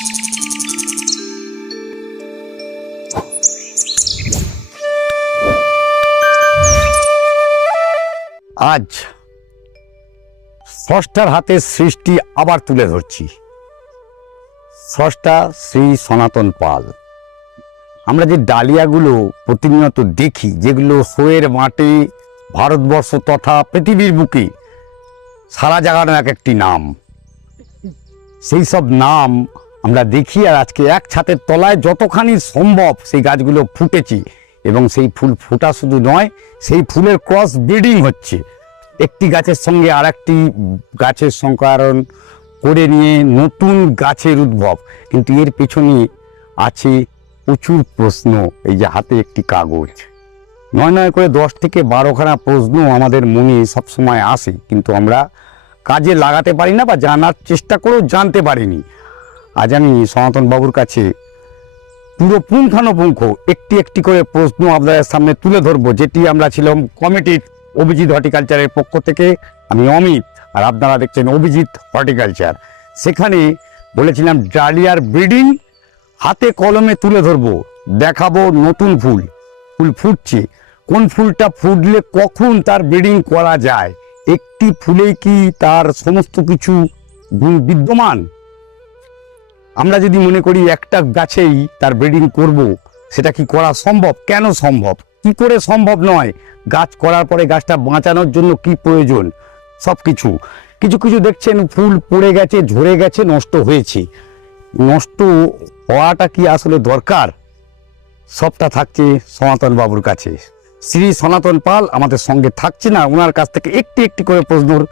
আজ স্রষ্টার হাতে সৃষ্টি আবার তুলে ধরছি। স্রষ্টা শ্রী সনাতন পাল। আমরা যে ডালিয়াগুলো প্রতিনিয়ত দেখি, যেগুলো শোয়ের মাঠে ভারতবর্ষ তথা পৃথিবীর বুকে, সারা জাগানো এক একটি নাম। সেই সব নাম আমরা দেখি আর আজকে এক ছাতের তলায় যতখানি সম্ভব সেই গাছগুলো ফুটেছি এবং সেই ফুল ফোটা শুধু নয়, সেই ফুলের ক্রস ব্রিডিং হচ্ছে। একটি গাছের সঙ্গে আর একটি গাছের সংকরণ করে নিয়ে নতুন গাছের উদ্ভব। কিন্তু এর পেছনে আছে প্রচুর প্রশ্ন, এই যে হাতে একটি কাগজ। নয় নয় করে দশ থেকে বারোখানা প্রশ্ন আমাদের মনে সবসময় আসে, কিন্তু আমরা কাজে লাগাতে পারি না বা জানার চেষ্টা করেও জানতে পারিনি। আজ আমি সনাতন বাবুর কাছে পুরো পুঙ্খানুপুঙ্খ একটি একটি করে প্রশ্ন আপনাদের সামনে তুলে ধরবো, যেটি আমরা ছিলাম কমিটির অভিজিৎ হর্টিকালচারের পক্ষ থেকে, আমি অমিত, আর আপনারা দেখছেন অভিজিৎ হর্টিকালচার। সেখানে বলেছিলাম, ডালিয়ার ব্রিডিং হাতে কলমে তুলে ধরবো, দেখাবো নতুন ফুল ফুল ফুটছে। কোন ফুলটা ফুটলে কখন তার ব্রিডিং করা যায়? একটি ফুলেই কি তার সমস্ত কিছু বিদ্যমান? আমরা যদি মনে করি একটা গাছেই তার ব্রিডিং করব, সেটা কি করা সম্ভব? কেন সম্ভব? কি করে সম্ভব নয়? গাছ করার পরে গাছটা বাঁচানোর জন্য কি প্রয়োজন? সব কিছু কিছু কিছু দেখছেন, ফুল পড়ে গেছে, ঝরে গেছে, নষ্ট হয়েছে। নষ্ট হওয়াটা কি আসলে দরকার? সবটা থাকছে সনাতন বাবুর কাছে। শ্রী সনাতন পাল আমাদের সঙ্গে থাকছে না, ওনার কাছ থেকে একটি একটি করে প্রশ্নর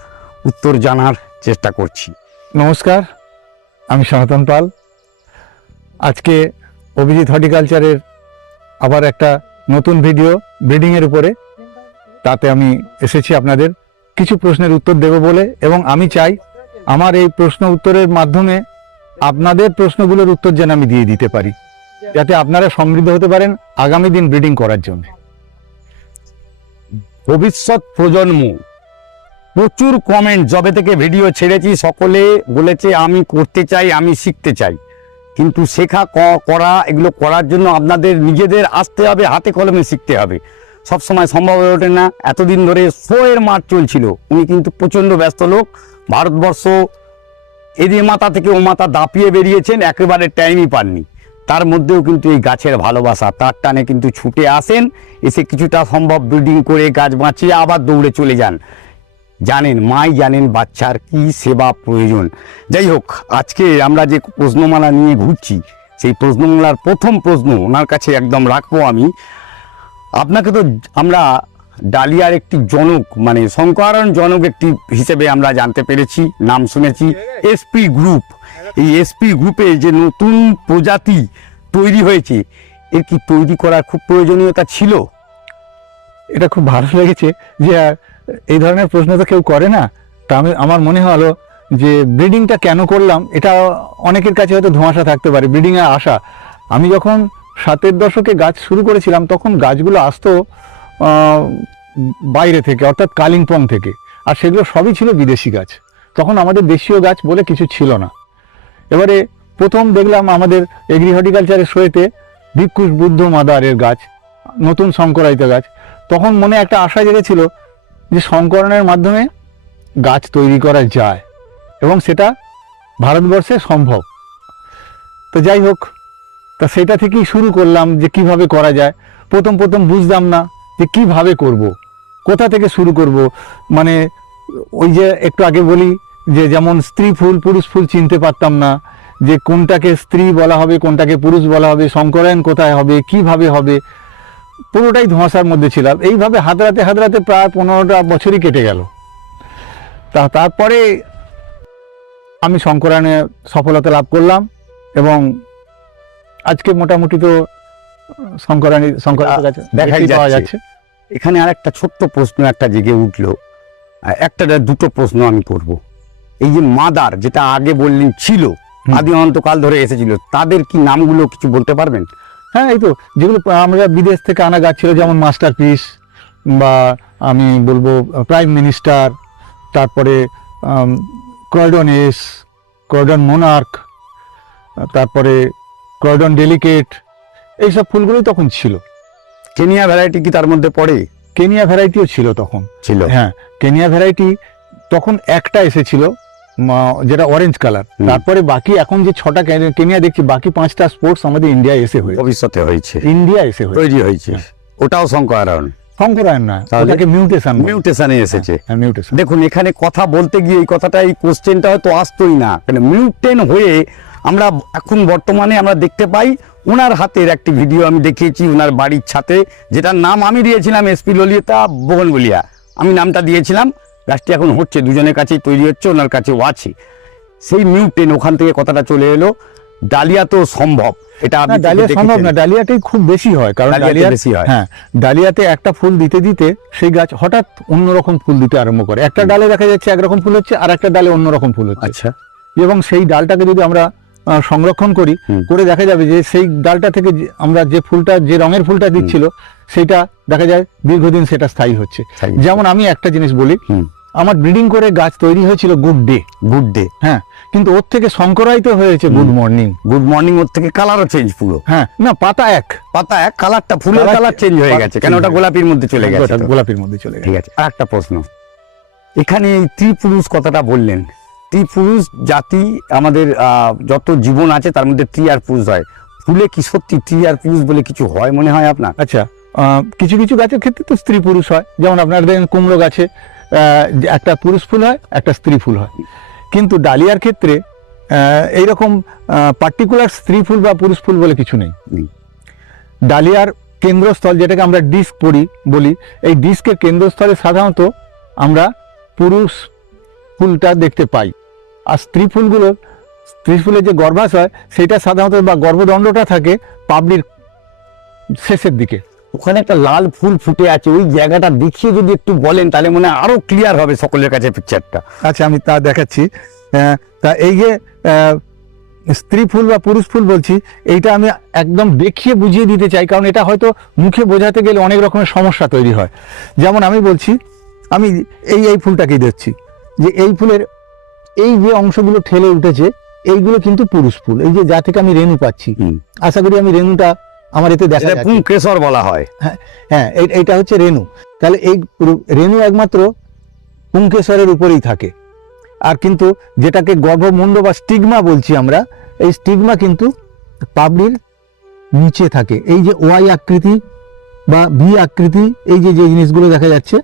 উত্তর জানার চেষ্টা করছি। নমস্কার, আমি সনাতন পাল। আজকে অভিজিৎ হর্টিকালচারের আবার একটা নতুন ভিডিও ব্রিডিংয়ের উপরে। তাতে আমি এসেছি আপনাদের কিছু প্রশ্নের উত্তর দেব বলে এবং আমি চাই আমার এই প্রশ্ন উত্তরের মাধ্যমে আপনাদের প্রশ্নগুলোর উত্তর যেন আমি দিয়ে দিতে পারি, যাতে আপনারা সমৃদ্ধ হতে পারেন আগামী দিন ব্রিডিং করার জন্য। ভবিষ্যৎ প্রজন্ম, প্রচুর কমেন্ট যবে থেকে ভিডিও ছেড়েছি, সকলে বলেছে, আমি করতে চাই, আমি শিখতে চাই। কিন্তু শেখা করা, এগুলো করার জন্য আপনাদের নিজেদের আসতে হবে, হাতে কলমে শিখতে হবে। সব সময় সম্ভব হয়ে ওঠে না। এতদিন ধরে শোয়ের মাঠ চলছিল। উনি কিন্তু প্রচণ্ড ব্যস্ত লোক। ভারতবর্ষ এদিকে মাথা থেকে ও মাথা দাপিয়ে বেরিয়েছেন, একেবারে টাইমই পাননি। তার মধ্যেও কিন্তু এই গাছের ভালোবাসা, তার টানে কিন্তু ছুটে আসেন। এসে কিছুটা সম্ভব ব্রিডিং করে গাছ বাঁচিয়ে আবার দৌড়ে চলে যান। জানেন, মাই জানেন বাচ্চার কি সেবা প্রয়োজন। যাই হোক, আজকে আমরা যে প্রশ্নমালা নিয়ে ঘুরছি, সেই প্রশ্নমালার প্রথম প্রশ্ন ওনার কাছে একদম রাখব আমি। আপনাকে তো আমরা ডালিয়ার একটি জনক মানে সংকরণ জনক একটি হিসেবে আমরা জানতে পেরেছি, নাম শুনেছি এসপি গ্রুপ। এই এসপি গ্রুপে যে নতুন প্রজাতি তৈরি হয়েছে, এর কি তৈরি করার খুব প্রয়োজনীয়তা ছিল? এটা খুব ভালো লেগেছে যে এই ধরনের প্রশ্ন তো কেউ করে না। তা আমি, আমার মনে হলো যে ব্রিডিংটা কেন করলাম, এটা অনেকের কাছে হয়তো ধোঁয়াশা থাকতে পারে ব্রিডিংয়ে আসা আমি যখন সাতের দশকে গাছ শুরু করেছিলাম, তখন গাছগুলো আসতো বাইরে থেকে, অর্থাৎ কালিম্পং থেকে। আর সেগুলো সবই ছিল বিদেশি গাছ। তখন আমাদের দেশীয় গাছ বলে কিছু ছিল না। এবারে প্রথম দেখলাম আমাদের এগ্রি হর্টিকালচারের শোয়েতে ভিক্ষুশ বুদ্ধ মাদারের গাছ, নতুন শঙ্করায়িত গাছ। তখন মনে একটা আশা জেগেছিল যে সংকরণের মাধ্যমে গাছ তৈরি করা যায় এবং সেটা ভারতবর্ষে সম্ভব। তো যাই হোক, তা সেটা থেকেই শুরু করলাম যে কীভাবে করা যায়। প্রথম প্রথম বুঝতাম না যে কীভাবে করব। কোথা থেকে শুরু করব। মানে ওই যে একটু আগে বলি যে যেমন স্ত্রী ফুল, পুরুষ ফুল চিনতে পারতাম না যে কোনটাকে স্ত্রী বলা হবে, কোনটাকে পুরুষ বলা হবে সংকরায়ন কোথায় হবে, কীভাবে হবে। পুরোটাই ধোঁয়াশার মধ্যে ছিলাম। এইভাবে হাতরাতে হাতরাতে প্রায় পনেরোটা বছরই কেটে গেল। তা তারপরে আমি শঙ্করায়ণে সফলতা লাভ করলাম এবং আজকে মোটামুটি তো শঙ্করায়ণী শঙ্কর দেখাই পাওয়া যাচ্ছে। এখানে আর একটা ছোট্ট প্রশ্ন একটা জেগে উঠল। একটা দুটো প্রশ্ন আমি করব। এই যে মাদার যেটা আগে বললেন ছিল। আদি অন্তকাল ধরে এসেছিল তাদের কি নামগুলো কিছু বলতে পারবেন? হ্যাঁ এই তো যেগুলো আমরা বিদেশ থেকে আনা গাছ ছিল যেমন মাস্টার পিস বা আমি বলব প্রাইম মিনিস্টার তারপরে ক্রডন এস ক্রডন মোনার্ক তারপরে ক্রয়ডন ডেলিকেট এইসব ফুলগুলোই তখন ছিল। কেনিয়া ভ্যারাইটি কি তার মধ্যে পড়ে? কেনিয়া ভ্যারাইটিও ছিল তখন। ছিল। হ্যাঁ কেনিয়া ভ্যারাইটি তখন একটা এসেছিল যেটা অরেঞ্জ কালার তারপরে বাকি এখন যে ছটা কেনিয়া দেখছি বাকি পাঁচটা স্পোর্টস আমাদের ইন্ডিয়ায় এসে হয়েছে। ভবিষ্যতে হয়েছে। ইন্ডিয়া এসে তৈরি হয়েছে। হ্যাঁ। ওটাও শঙ্করায়ণ। শঙ্করায়ণ না? ওটাকে মিউটেশন মিউটেশনে এসেছে। হ্যাঁ মিউটেশন দেখুন এখানে কথা বলতে গিয়ে এই কথাটা এই কোশ্চেনটা হয়তো আসতোই না। কারণ মিউটেন হয়ে আমরা এখন বর্তমানে আমরা দেখতে পাই ওনার হাতের একটি ভিডিও আমি দেখিয়েছি ওনার বাড়ির ছাতে যেটার নাম আমি দিয়েছিলাম এসপি ললিতা বগনবলিয়া আমি নামটা দিয়েছিলাম গাছটি এখন হচ্ছে দুজনের কাছেই তৈরি হচ্ছে ওনার কাছেও আছে। সেই মিউটেন ওখান থেকে কথাটা চলে এলো ডালিয়া তো সম্ভব। এটা আপনি ডালিয়া সম্ভব না ডালিয়াটাই খুব বেশি হয় কারণ ডালিয়া বেশি হয়। হ্যাঁ ডালিয়াতে একটা ফুল দিতে দিতে সেই গাছ হঠাৎ অন্যরকম ফুল দিতে আরম্ভ করে। একটা ডালে দেখা যাচ্ছে একরকম ফুল হচ্ছে আর একটা ডালে অন্যরকম ফুল হচ্ছে। আচ্ছা। এবং সেই ডালটাকে যদি আমরা সংরক্ষণ করি। করে দেখা যাবে যে সেই ডালটা থেকে আমরা যে ফুলটা যে রঙের ফুলটা দিচ্ছিল সেটা দেখা যায় দীর্ঘদিন সেটা স্থায়ী হচ্ছে। যেমন আমি একটা জিনিস বলি। আমার ব্রিডিং করে গাছ তৈরি হয়েছিল গুড ডে। গুড ডে হ্যাঁ কিন্তু ওর থেকে সংকরায়িত হয়েছে গুড মর্নিং গুড মর্নিং ওর থেকে কালারও চেঞ্জ পুরো। হ্যাঁ না পাতা এক। পাতা এক কালারটা ফুলের কালার চেঞ্জ হয়ে গেছে কেন ওটা গোলাপির মধ্যে চলে গেছে গোলাপির মধ্যে চলে গেছে। ঠিক আছে আর একটা প্রশ্ন। এখানে এই ত্রিপুরুষ কথাটা বললেন। ত্রিপুরুষ জাতি আমাদের আহ, যত জীবন আছে তার মধ্যে ত্রি আর পুরুষ হয়। ফুলে কি সত্যি ত্রি আর পুরুষ বলে কিছু হয় মনে হয় আপনার? আচ্ছা আহ, কিছু কিছু গাছের ক্ষেত্রে তো স্ত্রী পুরুষ হয়। যেমন আপনার দেখেন কুমড়ো গাছে একটা পুরুষ ফুল হয় একটা স্ত্রী ফুল হয়। কিন্তু ডালিয়ার ক্ষেত্রে এইরকম পার্টিকুলার স্ত্রী ফুল বা পুরুষ ফুল বলে কিছু নেই। নেই। ডালিয়ার কেন্দ্রস্থল যেটাকে আমরা ডিস্ক পড়ি বলি এই ডিস্কের কেন্দ্রস্থলে সাধারণত আমরা পুরুষ ফুলটা দেখতে পাই। আর স্ত্রী ফুলগুলো স্ত্রী ফুলের যে গর্ভাশয় সেটা সাধারণত বা গর্ভদণ্ডটা থাকে পাবলির শেষের দিকে। ওখানে একটা লাল ফুল ফুটে আছে ওই জায়গাটা দেখিয়ে যদি একটু বলেন তাহলে মনে হয় আরও ক্লিয়ার হবে সকলের কাছে পিকচারটা আচ্ছা আমি তা দেখাচ্ছি। তা এই যে স্ত্রী ফুল বা পুরুষ ফুল বলছি এইটা আমি একদম দেখিয়ে বুঝিয়ে দিতে চাই কারণ এটা হয়তো মুখে বোঝাতে গেলে অনেক রকমের সমস্যা তৈরি হয়। যেমন আমি বলছি আমি এই এই ফুলটাকেই দেখছি যে এই ফুলের এই যে অংশগুলো ঠেলে উঠেছে এইগুলো কিন্তু পুরুষ ফুল। এই যে যা থেকে আমি রেণু পাচ্ছি আশা করি আমি রেণুটা আমার এতে দেখা এটা যাচ্ছে। পুংকেশর বলা হয়। হ্যাঁ এই- এইটা হচ্ছে রেণু। তাহলে এই রেণু একমাত্র পুঙ্কেশ্বরের উপরেই থাকে। আর কিন্তু যেটাকে গর্ভমুণ্ড বা স্টিগমা বলছি আমরা এই স্টিগমা কিন্তু পাবলির নিচে থাকে। এই যে ওয়াই আকৃতি বা ভি আকৃতি এই যে যে জিনিসগুলো দেখা যাচ্ছে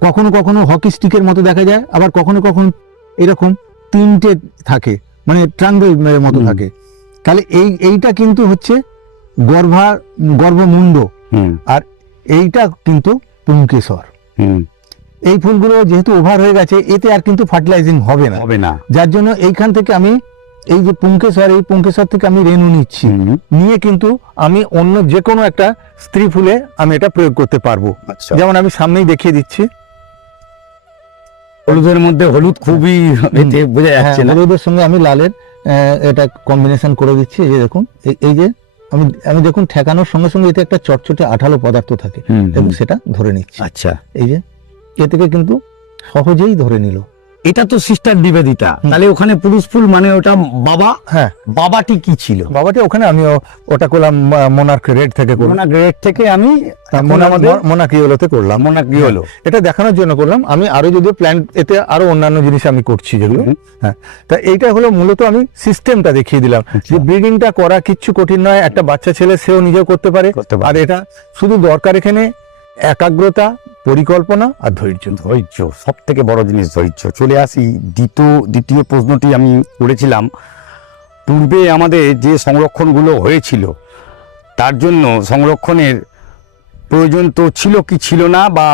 কখনো কখনো হকি স্টিকের মতো দেখা যায় আবার কখনো কখনো এরকম তিনটে থাকে মানে ট্রাঙ্গেল মতো থাকে। তাহলে এই এইটা কিন্তু হচ্ছে গর্ভা গর্ভমুণ্ড। হুম। এইটা কিন্তু পুঙ্কেশ্বর এই ফুলগুলো যেহেতু ওভার হয়ে গেছে এতে আর কিন্তু ফার্টিলাইজিং হবে না। হবে না। যার জন্য এইখান থেকে আমি এই যে পুঙ্কেশ্বর এই পুঙ্কেশ্বর থেকে আমি রেণু নিচ্ছি। নিয়ে কিন্তু আমি অন্য যে কোনো একটা স্ত্রী ফুলে আমি এটা প্রয়োগ করতে পারব। আচ্ছা। যেমন আমি সামনেই দেখিয়ে দিচ্ছি। হলুদের মধ্যে হলুদ খুবই বোঝা হ্যাঁ, যাচ্ছে হলুদের সঙ্গে আমি লালের এটা কম্বিনেশন করে দিচ্ছি এই যে দেখুন এই যে আমি আমি দেখুন ঠেকানোর সঙ্গে সঙ্গে এতে একটা চটচটে আঠালো পদার্থ থাকে এবং সেটা ধরে নিচ্ছে। আচ্ছা। এই যে এ থেকে কিন্তু সহজেই ধরে নিল। এটা তো সিস্টার নিবেদিতা। তাহলে ওখানে পুরুষ ফুল মানে ওটা বাবা? হ্যাঁ। বাবাটি কি ছিল? বাবাটি ওখানে আমি ওটা করলাম মোনার্ক রেড থেকে করলাম। মোনা গ্রেড থেকে আমি এখন মোনাক ইয়েলোতে করলাম। মোনা কি এটা দেখানোর জন্য করলাম। আমি আরও যদিও প্ল্যান এতে আরও অন্যান্য জিনিস আমি করছি যেগুলো। হ্যাঁ। তা এইটা হলো মূলত আমি সিস্টেমটা দেখিয়ে দিলাম। আচ্ছা। যে ব্রিডিংটা করা কিচ্ছু কঠিন নয়। একটা বাচ্চা ছেলে সেও নিজেও করতে পারে। আর এটা শুধু দরকার এখানে একাগ্রতা, পরিকল্পনা আর ধৈর্য। ধৈর্য সব থেকে বড় জিনিস ধৈর্য। চলে আসি দ্বিতীয় দ্বিতীয় প্রশ্নটি আমি করেছিলাম। পূর্বে আমাদের যে সংরক্ষণগুলো হয়েছিল, তার জন্য সংরক্ষণের প্রয়োজন তো ছিল কি ছিল না বা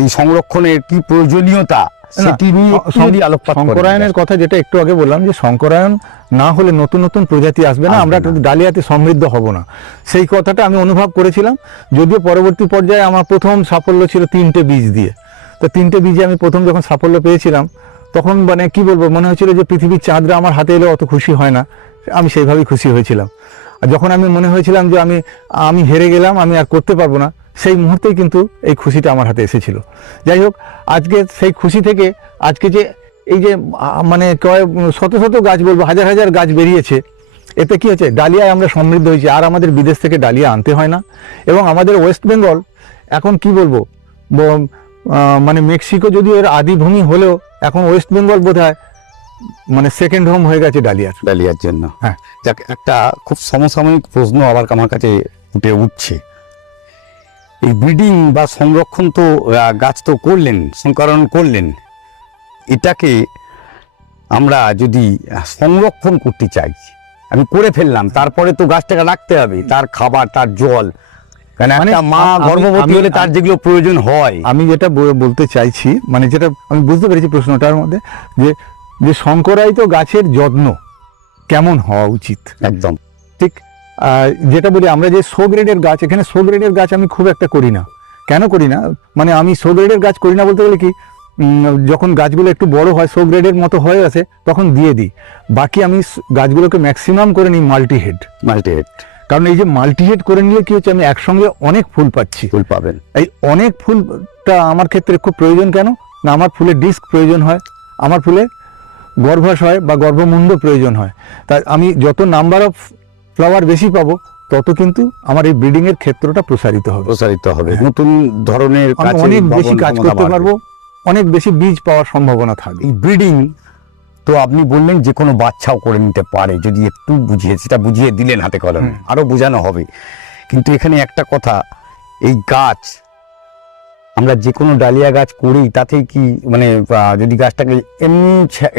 এই সংরক্ষণের কি প্রয়োজনীয়তা সেটি নিয়ে একটু যদি আলোকপাত। শঙ্করায়নের কথা যেটা একটু আগে বললাম যে শঙ্করায়ন না হলে নতুন নতুন প্রজাতি আসবে না আমরা ডালিয়াতে সমৃদ্ধ হব না। সেই কথাটা আমি অনুভব করেছিলাম যদিও পরবর্তী পর্যায়ে আমার প্রথম সাফল্য ছিল তিনটে বীজ দিয়ে। তো তিনটে বীজে আমি প্রথম যখন সাফল্য পেয়েছিলাম তখন মানে কি বলব মনে হচ্ছিল যে পৃথিবীর চাঁদরা আমার হাতে এলে অত খুশি হয় না আমি সেইভাবেই খুশি হয়েছিলাম। আর যখন আমি মনে হয়েছিলাম যে আমি আমি হেরে গেলাম আমি আর করতে পারব না সেই মুহূর্তেই কিন্তু এই খুশিটা আমার হাতে এসেছিল। যাই হোক আজকে সেই খুশি থেকে আজকে যে এই যে মানে কয় শত শত গাছ বলব হাজার হাজার গাছ বেরিয়েছে এতে কি হচ্ছে ডালিয়ায় আমরা সমৃদ্ধ হয়েছি আর আমাদের বিদেশ থেকে ডালিয়া আনতে হয় না। এবং আমাদের ওয়েস্ট বেঙ্গল এখন কি বলব মানে মেক্সিকো যদি এর আদিভূমি হলেও এখন ওয়েস্ট বেঙ্গল বোধ মানে সেকেন্ড হোম হয়ে গেছে ডালিয়ার। ডালিয়ার জন্য। হ্যাঁ। যাক একটা খুব সমসাময়িক প্রশ্ন আবার আমার কাছে উঠে উঠছে। এই ব্রিডিং বা সংরক্ষণ তো গাছ তো করলেন সংকরণ করলেন। এটাকে আমরা যদি সংরক্ষণ করতে চাই আমি করে ফেললাম তারপরে তো গাছটাকে রাখতে হবে তার খাবার তার জল। মানে মা গর্ভবতী হলে তার যেগুলো প্রয়োজন হয়। আমি যেটা বলতে চাইছি মানে যেটা আমি বুঝতে পেরেছি প্রশ্নটার মধ্যে যে যে শঙ্করায়িত গাছের যত্ন কেমন হওয়া উচিত? একদম। ঠিক যেটা বলি আমরা যে শো গ্রেডের গাছ এখানে শো গ্রেডের গাছ আমি খুব একটা করি না। কেন করি না? মানে আমি শো গ্রেডের গাছ করি না বলতে গেলে কি যখন গাছগুলো একটু বড় হয় শো গ্রেডের মতো হয়ে আসে তখন দিয়ে দিই। বাকি আমি গাছগুলোকে ম্যাক্সিমাম করে নিই মাল্টি হেড মাল্টিহেড। কারণ এই যে মাল্টি হেড করে নিলে কি হচ্ছে আমি একসঙ্গে অনেক ফুল পাচ্ছি। ফুল পাবেন। এই অনেক ফুলটা আমার ক্ষেত্রে খুব প্রয়োজন কেন? না আমার ফুলের ডিস্ক প্রয়োজন হয় আমার ফুলে গর্ভাশয় বা গর্ভমুণ্ড প্রয়োজন হয়। তাই আমি যত নাম্বার অফ ফ্লাওয়ার বেশি পাবো তত কিন্তু আমার এই ব্রিডিং এর ক্ষেত্রটা প্রসারিত হবে। প্রসারিত হবে। হ্যাঁ। নতুন ধরনের অনেক বেশি কাজ করতে পারব অনেক বেশি বীজ পাওয়ার সম্ভাবনা থাকবে। এই ব্রিডিং তো আপনি বললেন যে কোনো বাচ্চাও করে নিতে পারে যদি একটু বুঝিয়ে সেটা বুঝিয়ে দিলেন হাতে কলমে আরও আরও বোঝানো হবে। কিন্তু এখানে একটা কথা এই গাছ আমরা যে কোনো ডালিয়া গাছ করি তাতে কি মানে যদি গাছটাকে এমনি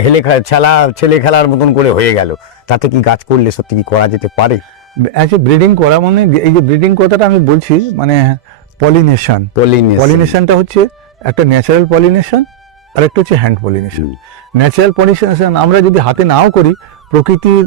হেলে খেলা ছেলে খেলার মতন করে হয়ে গেল তাতে কি গাছ করলে সত্যি কি করা যেতে পারে? আচ্ছা ব্রিডিং করা মানে এই যে ব্রিডিং কথাটা আমি বলছি মানে পলিনেশন পলিনেশন পলিনেশনটা হচ্ছে একটা ন্যাচারাল পলিনেশন আর একটা হচ্ছে হ্যান্ড পলিনেশন ন্যাচারাল পলিনেশন আমরা যদি হাতে নাও করি প্রকৃতির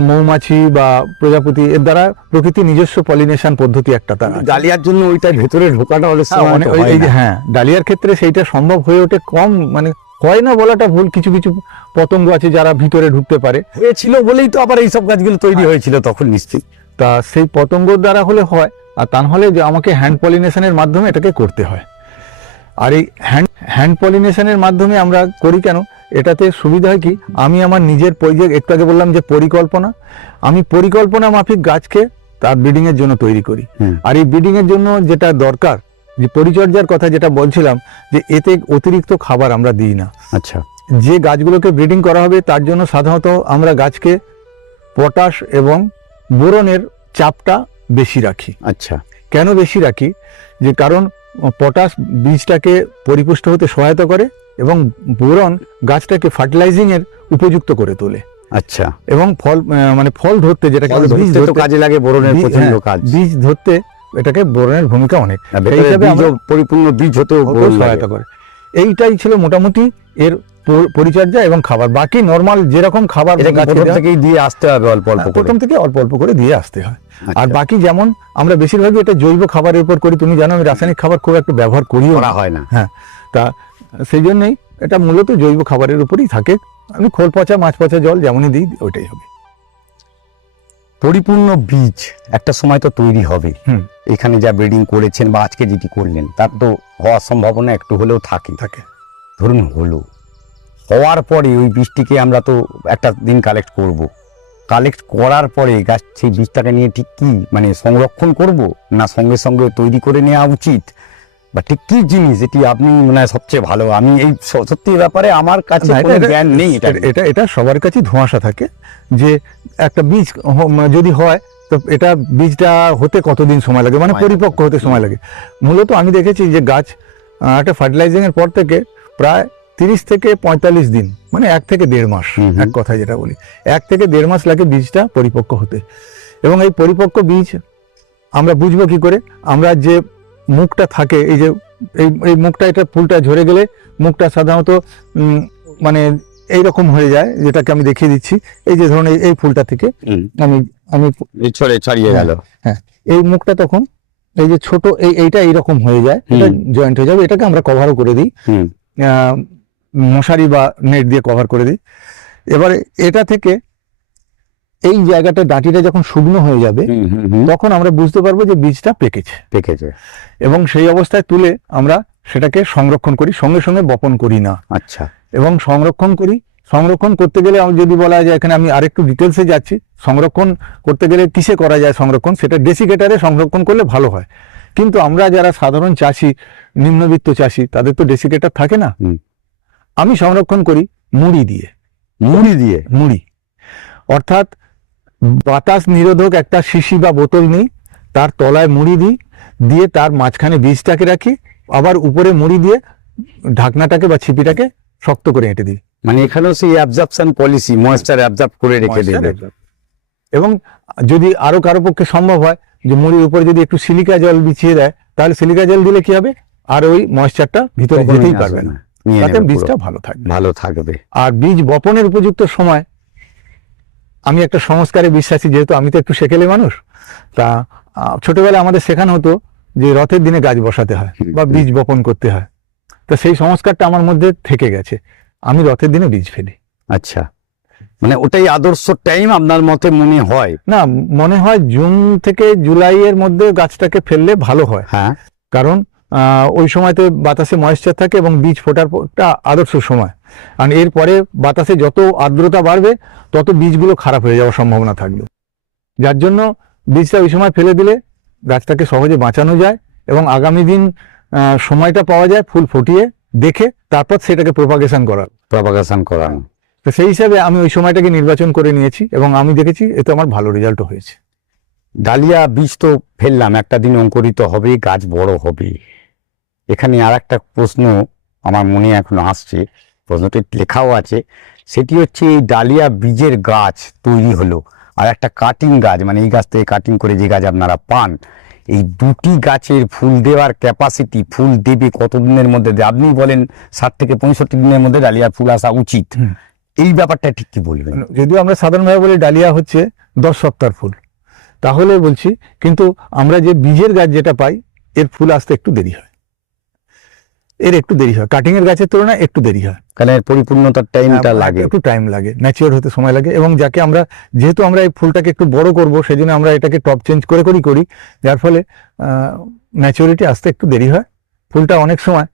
মৌমাছি বা প্রজাপতি এর দ্বারা প্রকৃতির নিজস্ব পলিনেশন পদ্ধতি একটা তার। ডালিয়ার জন্য ওইটা ভেতরে ঢোকাটা হলে হ্যাঁ, অনেক- হ্যাঁ ডালিয়ার ক্ষেত্রে সেইটা সম্ভব হয়ে ওঠে কম মানে হয় না বলাটা ভুল কিছু কিছু পতঙ্গ আছে যারা ভিতরে ঢুকতে পারে। হয়েছিল বলেই তো আবার এইসব গাছগুলো তৈরি হয়েছিল তখন নিশ্চয়ই। তা সেই পতঙ্গ দ্বারা হলে হয় আর তা হলে যে আমাকে হ্যান্ড পলিনেশনের মাধ্যমে এটাকে করতে হয়। আর এই হ্যান্ড হ্যান্ড পলিনেশনের মাধ্যমে আমরা করি কেন? এটাতে সুবিধা হয় কি? আমি আমার নিজের পরি- যে একটু আগে বললাম যে পরিকল্পনা। আমি পরিকল্পনা মাফিক গাছকে তার ব্রিডিং এর জন্য তৈরি করি। আর এই ব্রিডিং এর জন্য যেটা দরকার যে পরিচর্যার কথা যেটা বলছিলাম যে এতে অতিরিক্ত খাবার আমরা দিই না। আচ্ছা। যে গাছগুলোকে ব্রিডিং করা হবে তার জন্য সাধারণত আমরা গাছকে পটাশ এবং বোরনের চাপটা বেশি রাখি। আচ্ছা। কেন বেশি রাখি? যে কারণ পটাশ বীজটাকে পরিপুষ্ট হতে সহায়তা করে এবং বোরন গাছটাকে ফার্টিলাইজিং এর উপযুক্ত করে তোলে। আচ্ছা। এবং ফল মানে ফল ধরতে বীজ ধরতে কাজে লাগে বোরনের প্রচণ্ড হ্যাঁ, কাজ। বীজ ধরতে এটাকে বোরনের ভূমিকা অনেক। হিসাবে আমরা- পরিপূর্ণ বীজ হতেও লাগে। সহায়তা করে। এইটাই ছিল মোটামুটি এর পরিচর্যা এবং খাবার। বাকি নর্মাল যেরকম খাবার প্রথম থেকেই দিয়ে আসতে হবে অল্প অল্প হ্যাঁ, প্রথম থেকে অল্প অল্প করে দিয়ে আসতে হয়। আর আচ্ছা, বাকি যেমন আমরা বেশিরভাগই এটা জৈব খাবারের উপর করি তুমি জানো আমি রাসায়নিক খাবার খুব একটা ব্যবহার করিও করা না হয় না। হ্যাঁ তা সেই জন্যই এটা মূলত জৈব খাবারের উপরই থাকে। আমি খোল পচা মাছ পচা জল যেমনই দিই ওইটাই হবে। পরিপূর্ণ বীজ একটা সময় তো তৈরি হবে। এখানে যা ব্রিডিং করেছেন বা আজকে যেটি করলেন তার তো হওয়ার সম্ভাবনা একটু হলেও থাকে। থাকে। ধরুন হলো হওয়ার পরে ওই বীজটিকে আমরা তো একটা দিন কালেক্ট করব। কালেক্ট করার পরে গাছ সেই বীজটাকে নিয়ে ঠিক কি মানে সংরক্ষণ করব না সঙ্গে সঙ্গে তৈরি করে নেওয়া উচিত? বা ঠিক কি জিনিস এটি আপনি মানে সবচেয়ে ভালো? আমি এই সত্যি ব্যাপারে আমার কাছে কোনো জ্ঞান নেই এটা এটা- এটা সবার কাছেই ধোঁয়াশা থাকে যে একটা বীজ যদি হয় তো এটা বীজটা হতে কতদিন সময় লাগে? মানে পরিপক্ক হতে সময় লাগে। মূলত আমি দেখেছি যে গাছ একটা ফার্টিলাইজিং এর পর থেকে প্রায় তিরিশ থেকে পঁয়তাল্লিশ দিন মানে এক থেকে দেড় মাস। এক কথায় যেটা বলি এক থেকে দেড় মাস লাগে বীজটা পরিপক্ক হতে। এবং এই পরিপক্ক বীজ আমরা বুঝব কি করে? আমরা যে মুখটা থাকে এই যে এই এই মুখটা এটা ফুলটা ঝরে গেলে মুখটা সাধারণত মানে এই রকম হয়ে যায় যেটাকে আমি দেখিয়ে দিচ্ছি। এই যে ধরুন এই- ফুলটা থেকে আমি আমি ছড়ে ছড়িয়ে গেল। হ্যাঁ। এই মুখটা তখন এই যে ছোট এই এইটা এইরকম হয়ে যায় এটা জয়েন্ট হয়ে যাবে এটাকে আমরা কভারও করে দিই। মশারি বা নেট দিয়ে কভার করে দিই। এবারে এটা থেকে এই জায়গাটা ডাঁটিটা যখন শুকনো হয়ে যাবে তখন আমরা বুঝতে পারব যে বীজটা পেকেছে। পেকেছে। এবং সেই অবস্থায় তুলে আমরা সেটাকে সংরক্ষণ করি সঙ্গে সঙ্গে বপন করি না। আচ্ছা। এবং সংরক্ষণ করি সংরক্ষণ করতে গেলে আমি যদি বলা যায় এখানে আমি আরেকটু ডিটেলসে যাচ্ছি। সংরক্ষণ করতে গেলে কিসে করা যায় সংরক্ষণ? সেটা ডেসিকেটারে সংরক্ষণ করলে ভালো হয়। কিন্তু আমরা যারা সাধারণ চাষি নিম্নবিত্ত চাষি তাদের তো ডেসিকেটার থাকে না। আমি সংরক্ষণ করি মুড়ি দিয়ে। মুড়ি দিয়ে? মুড়ি। অর্থাৎ বাতাস নিরোধক একটা শিশি বা বোতল নিই তার তলায় মুড়ি দিই দিয়ে তার মাঝখানে বীজটাকে রাখি আবার উপরে মুড়ি দিয়ে ঢাকনাটাকে বা ছিপিটাকে শক্ত করে এঁটে দিই। মানে এখানেও সেই অ্যাবজর্পশন পলিসি ময়েশ্চার অ্যাবজর্ব করে রেখে দেবে। এবং যদি আরও কারও পক্ষে সম্ভব হয় যে মুড়ির উপরে যদি একটু সিলিকা জল বিছিয়ে দেয় তাহলে সিলিকা জল দিলে কি হবে? আর ওই ময়েশ্চারটা ভিতরে যেতেই পারবে না। না। তাতে বীজটা ভালো থাকবে। ভালো থাকবে। আর বীজ বপনের উপযুক্ত সময় আমি একটা সংস্কারে বিশ্বাসী যেহেতু আমি তো একটু সেকেলে মানুষ তা ছোটবেলায় আমাদের শেখানো হতো যে রথের দিনে গাছ বসাতে হয় বা বীজ বপন করতে হয়। তো সেই সংস্কারটা আমার মধ্যে থেকে গেছে। আমি রথের দিনে বীজ ফেলি। আচ্ছা। মানে ওটাই আদর্শ টাইম আপনার মতে মনে হয়? না মনে হয় জুন থেকে জুলাইয়ের মধ্যে গাছটাকে ফেললে ভালো হয়। হ্যাঁ। কারণ ওই সময়তে বাতাসে ময়েশ্চার থাকে এবং বীজ ফোটার প- আদর্শ সময়। আর এরপরে বাতাসে যত আর্দ্রতা বাড়বে তত বীজগুলো খারাপ হয়ে যাওয়ার সম্ভাবনা থাকবে। যার জন্য বীজটা ওই সময় ফেলে দিলে গাছটাকে সহজে বাঁচানো যায় এবং আগামী দিন সময়টা পাওয়া যায় ফুল ফুটিয়ে দেখে তারপর সেটাকে প্রোপাগেশন করার। প্রভাগাসান করানো তো সেই হিসাবে আমি ওই সময়টাকে নির্বাচন করে নিয়েছি এবং আমি দেখেছি এতে আমার ভালো রেজাল্টও হয়েছে। ডালিয়া বীজ তো ফেললাম একটা দিন অঙ্কুরিত হবে গাছ বড় হবে এখানে আর একটা প্রশ্ন আমার মনে এখনও আসছে। প্রশ্নটি লেখাও আছে। সেটি হচ্ছে এই ডালিয়া বীজের গাছ তৈরি হলো আর একটা কাটিং গাছ মানে এই গাছ থেকে কাটিং করে যে গাছ আপনারা পান এই দুটি গাছের ফুল দেওয়ার ক্যাপাসিটি ফুল দেবে কতদিনের মধ্যে আপনি বলেন ষাট থেকে পঁয়ষট্টি দিনের মধ্যে ডালিয়া ফুল আসা উচিত। এই ব্যাপারটা ঠিক কি বলবেন? যদিও আমরা সাধারণভাবে বলি ডালিয়া হচ্ছে দশ সপ্তাহের ফুল। তাহলে বলছি কিন্তু আমরা যে বীজের গাছ যেটা পাই এর ফুল আসতে একটু দেরি হয়। এর একটু দেরি হয়। কাটিং এর গাছের তুলনায় একটু দেরি হয়। কারণ এর পরিপূর্ণতার টাইমটা হ্যাঁ, লাগে। একটু টাইম লাগে ম্যাচিওর হতে সময় লাগে এবং যাকে আমরা যেহেতু আমরা এই ফুলটাকে একটু বড় করব সেজন্য আমরা এটাকে টপ চেঞ্জ করে করি করি। যার ফলে ম্যাচিওরিটি আসতে একটু দেরি হয়। ফুলটা অনেক সময়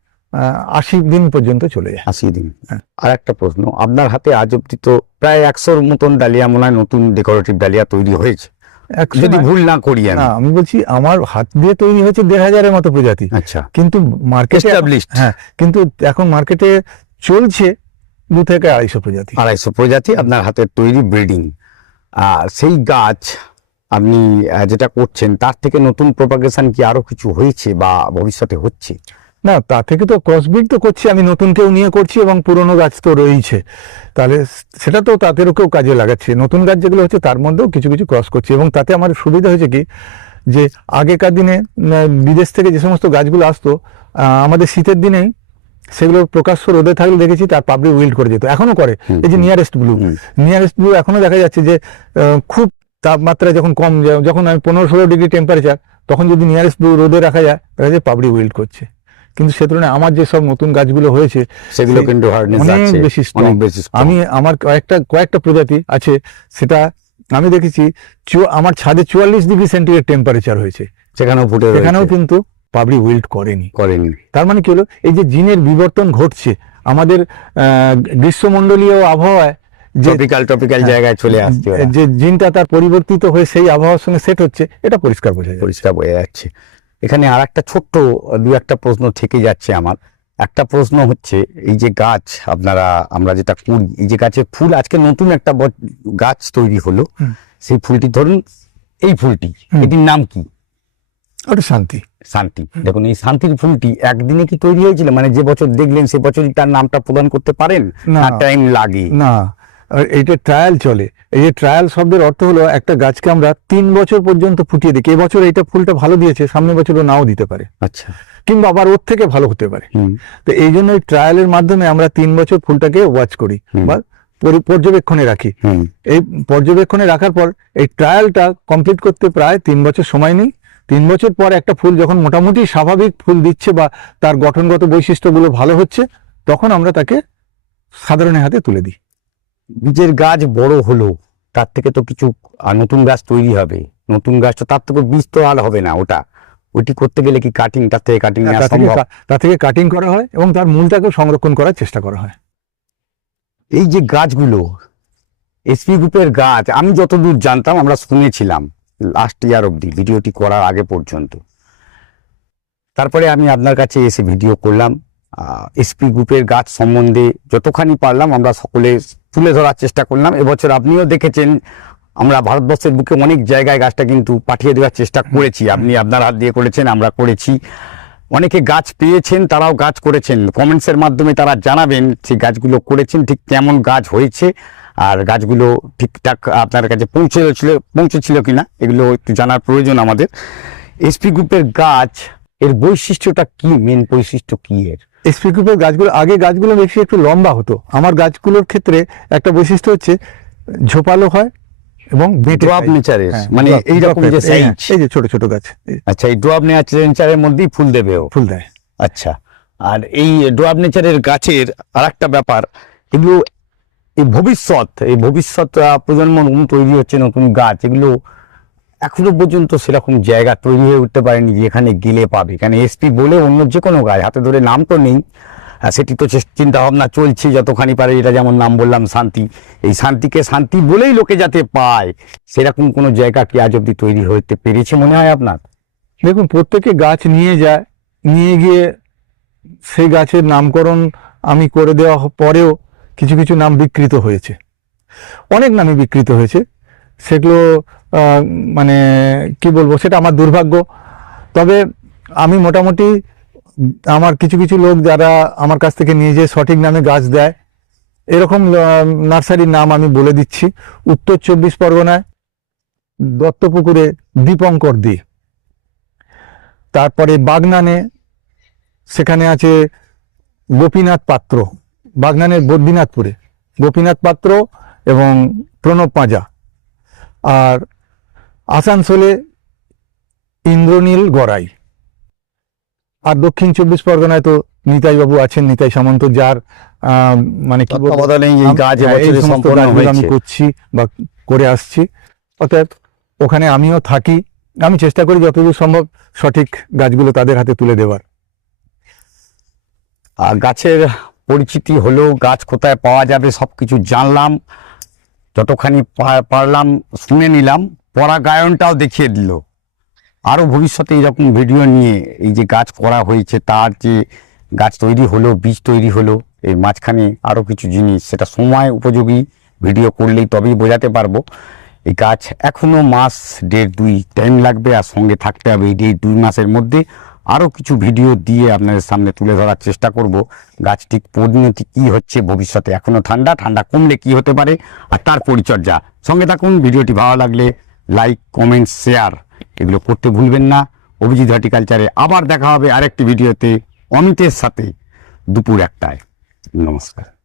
আশি দিন পর্যন্ত চলে যায়। আশি দিন। হ্যাঁ। আর একটা প্রশ্ন আপনার হাতে আজ অব্দি তো প্রায় একশোর মতন ডালিয়া মনে হয় নতুন ডেকোরেটিভ ডালিয়া তৈরি হয়েছে। যদি ভুল না করি আমি। না আমি বলছি আমার হাত দিয়ে তৈরি হয়েছে দেড় হাজারের মতো প্রজাতি। আচ্ছা। কিন্তু মার্কেটে হ্যাঁ কিন্তু এখন মার্কেটে চলছে দু থেকে আড়াইশো প্রজাতি। আড়াইশো প্রজাতি আপনার হাতের তৈরি ব্রিডিং আর সেই গাছ আপনি যেটা করছেন তার থেকে নতুন প্রপাগেশন কি আরও কিছু হয়েছে বা ভবিষ্যতে হচ্ছে? না তা থেকে তো ক্রসবিট তো করছি আমি নতুন কেউ নিয়ে করছি এবং পুরনো গাছ তো রয়েছে তাহলে সেটা তো তাদেরও কেউ কাজে লাগাচ্ছে। নতুন গাছ যেগুলো হচ্ছে তার মধ্যেও কিছু কিছু ক্রস করছি এবং তাতে আমার সুবিধা হয়েছে কি যে আগেকার দিনে বিদেশ থেকে যে সমস্ত গাছগুলো আসতো আমাদের শীতের দিনেই সেগুলো প্রকাশ্য রোদে থাকলে দেখেছি তার পাবলিক উইল্ড করে যেত। এখনও করে। এই যে। নিয়ারেস্ট ব্লু নিয়ারেস্ট ব্লু এখনও দেখা যাচ্ছে যে খুব তাপমাত্রা যখন কম যখন আমি পনেরো ষোলো ডিগ্রি টেম্পারেচার তখন যদি নিয়ারেস্ট ব্লু রোদে রাখা যায় দেখা যায় পাবলিক উইল্ড করছে। কিন্তু সে তুলনায় আমার যে সব নতুন গাছগুলো হয়েছে সেগুলো কিন্তু অনেক বেশি। আমি আমার কয়েকটা কয়েকটা প্রজাতি আছে সেটা আমি দেখেছি আমার ছাদে চুয়াল্লিশ ডিগ্রি সেন্টিগ্রেড টেম্পারেচার হয়েছে। সেখানেও ফুটে সেখানেও কিন্তু পাবলি উইল্ড করেনি। করেনি। তার মানে কি হলো এই যে জিনের বিবর্তন ঘটছে আমাদের আহ, গ্রীষ্মমণ্ডলীয় আবহাওয়ায় যে টপিক্যাল টপিক্যাল জায়গায় চলে আসছে যে জিনটা তার পরিবর্তিত হয়ে সেই আবহাওয়ার সঙ্গে সেট হচ্ছে এটা পরিষ্কার বোঝা পরিষ্কার বোঝা যাচ্ছে। এখানে আর একটা ছোট্ট দু একটা প্রশ্ন থেকে যাচ্ছে আমার। একটা প্রশ্ন হচ্ছে এই যে গাছ আপনারা আমরা যেটা করি এই যে গাছের ফুল আজকে নতুন একটা গাছ তৈরি হলো। সেই ফুলটি ধরুন এই ফুলটি এটির নাম কি? ওটা শান্তি। শান্তি। দেখুন এই শান্তির ফুলটি একদিনে কি তৈরি হয়েছিল? মানে যে বছর দেখলেন সে বছরই তার নামটা প্রদান করতে পারেন? না। টাইম লাগে। না। এইটা ট্রায়াল চলে এই যে ট্রায়াল শব্দের অর্থ হলো একটা গাছকে আমরা তিন বছর পর্যন্ত ফুটিয়ে দিই এবছর এইটা ফুলটা ভালো দিয়েছে সামনের বছরও নাও দিতে পারে। আচ্ছা। কিংবা আবার ওর থেকে ভালো হতে পারে। তো এই জন্য ট্রায়ালের মাধ্যমে আমরা তিন বছর ফুলটাকে ওয়াচ করি বা পর্যবেক্ষণে রাখি। এই পর্যবেক্ষণে রাখার পর এই ট্রায়ালটা কমপ্লিট করতে প্রায় তিন বছর সময় নেই। তিন বছর পর একটা ফুল যখন মোটামুটি স্বাভাবিক ফুল দিচ্ছে বা তার গঠনগত বৈশিষ্ট্যগুলো ভালো হচ্ছে তখন আমরা তাকে সাধারণের হাতে তুলে দিই। বীজের গাছ বড় হলো তার থেকে তো কিছু নতুন গাছ তৈরি হবে। নতুন গাছ তো তার থেকে বীজ তো আর হবে না ওটা। ওইটি করতে গেলে কি কাটিং তার থেকে কাটিং তা নেওয়া থেকে কাটিং করা হয় এবং তার মূলটাকে সংরক্ষণ করার চেষ্টা করা হয়। এই যে গাছগুলো এসপি গ্রুপের গাছ আমি যতদূর জানতাম আমরা শুনেছিলাম লাস্ট ইয়ার অবধি ভিডিওটি করার আগে পর্যন্ত। তারপরে আমি আপনার কাছে এসে ভিডিও করলাম এসপি গ্রুপের গাছ সম্বন্ধে যতখানি পারলাম আমরা সকলে তুলে ধরার চেষ্টা করলাম। এবছর আপনিও দেখেছেন, আমরা ভারতবর্ষের বুকে অনেক জায়গায় গাছটা কিন্তু পাঠিয়ে দেওয়ার চেষ্টা করেছি। আপনি আপনার হাত দিয়ে করেছেন, আমরা করেছি। অনেকে গাছ পেয়েছেন, তারাও গাছ করেছেন। কমেন্টসের মাধ্যমে তারা জানাবেন, সেই গাছগুলো করেছেন, ঠিক কেমন গাছ হয়েছে, আর গাছগুলো ঠিকঠাক আপনার কাছে পৌঁছেছিল পৌঁছেছিল কিনা, এগুলো একটু জানার প্রয়োজন আমাদের। এসপি গ্রুপের গাছ, এর বৈশিষ্ট্যটা কি? মেন বৈশিষ্ট্য কি এর? এসপি গ্রুপের গাছগুলো আগে গাছগুলো বেশি একটু লম্বা হতো। আমার গাছগুলোর ক্ষেত্রে একটা বৈশিষ্ট্য হচ্ছে ঝোপালো হয় এবং ড্রপ নেচারের হ্যাঁ, মানে এইরকম যে সাইজ এই যে ছোট ছোট গাছ। আচ্ছা এই ড্রপ নেচারের মধ্যেই ফুল দেবে ও? ফুল দেয়। আচ্ছা আর এই ড্রপ নেচারের গাছের আর একটা ব্যাপার এগুলো এই ভবিষ্যৎ এই ভবিষ্যৎ প্রজন্ম তৈরি হচ্ছে নতুন গাছ এগুলো এখনও পর্যন্ত সেরকম জায়গা তৈরি হয়ে উঠতে পারেনি যে এখানে গেলে পাবে। এখানে এসপি বলে অন্য যে কোনো গাছ হাতে ধরে নাম তো নেই। সেটি তো চিন্তা ভাবনা চলছে যতখানি পারে, এটা যেমন নাম বললাম, শান্তি। এই শান্তিকে শান্তি বলেই লোকে যাতে পায়, সেরকম কোনো জায়গা কি আজ অব্দি তৈরি হতে পেরেছে মনে হয় আপনার? দেখুন, প্রত্যেকে গাছ নিয়ে যায়, নিয়ে গিয়ে সেই গাছের নামকরণ আমি করে দেওয়া পরেও কিছু কিছু নাম বিকৃত হয়েছে। অনেক নামই বিকৃত হয়েছে। সেগুলো মানে কি বলব, সেটা আমার দুর্ভাগ্য। তবে আমি মোটামুটি আমার কিছু কিছু লোক যারা আমার কাছ থেকে নিয়ে যেয়ে সঠিক নামে গাছ দেয়, এরকম নার্সারির নাম আমি বলে দিচ্ছি। উত্তর চব্বিশ পরগনায় দত্তপুকুরে দীপঙ্কর দে। তারপরে বাগনানে, সেখানে আছে গোপীনাথ পাত্র। বাগনানের বদ্রীনাথপুরে। গোপীনাথ পাত্র এবং প্রণব পাঁজা। আর আসানসোলে ইন্দ্রনীল গড়াই। আর দক্ষিণ চব্বিশ পরগনায় তো নিতাই বাবু আছেন নিতাই সামন্ত যার মানে কি হ্যাঁ, আমি করছি বা করে আসছি। অর্থাৎ ওখানে আমিও থাকি। আমি চেষ্টা করি যতদূর সম্ভব সঠিক গাছগুলো তাদের হাতে তুলে দেওয়ার। আর গাছের পরিচিতি হলো গাছ কোথায় পাওয়া যাবে সব কিছু জানলাম যতখানি পারলাম শুনে নিলাম। পরাগায়নটাও দেখিয়ে দিল। আরও ভবিষ্যতে এইরকম ভিডিও নিয়ে এই যে গাছ করা হয়েছে, তার যে গাছ তৈরি হলো, বীজ তৈরি হলো, এর মাঝখানে আরও কিছু জিনিস, সেটা সময় উপযোগী ভিডিও করলেই তবেই বোঝাতে পারব। এই গাছ এখনও মাস দেড় দুই টাইম লাগবে, আর সঙ্গে থাকতে হবে এই দেড় দুই মাসের মধ্যে। আরও কিছু ভিডিও দিয়ে আপনাদের সামনে তুলে ধরার চেষ্টা করব গাছটির পরিণতি কী হচ্ছে ভবিষ্যতে। এখনও ঠান্ডা ঠান্ডা কমলে কি হতে পারে, আর তার পরিচর্যা। সঙ্গে থাকুন, ভিডিওটি ভালো লাগলে লাইক কমেন্ট শেয়ার এগুলো করতে ভুলবেন না। অভিজিৎ হর্টিকালচারে আবার দেখা হবে আরেকটি ভিডিওতে অমিতের সাথে। দুপুর একটায়। নমস্কার।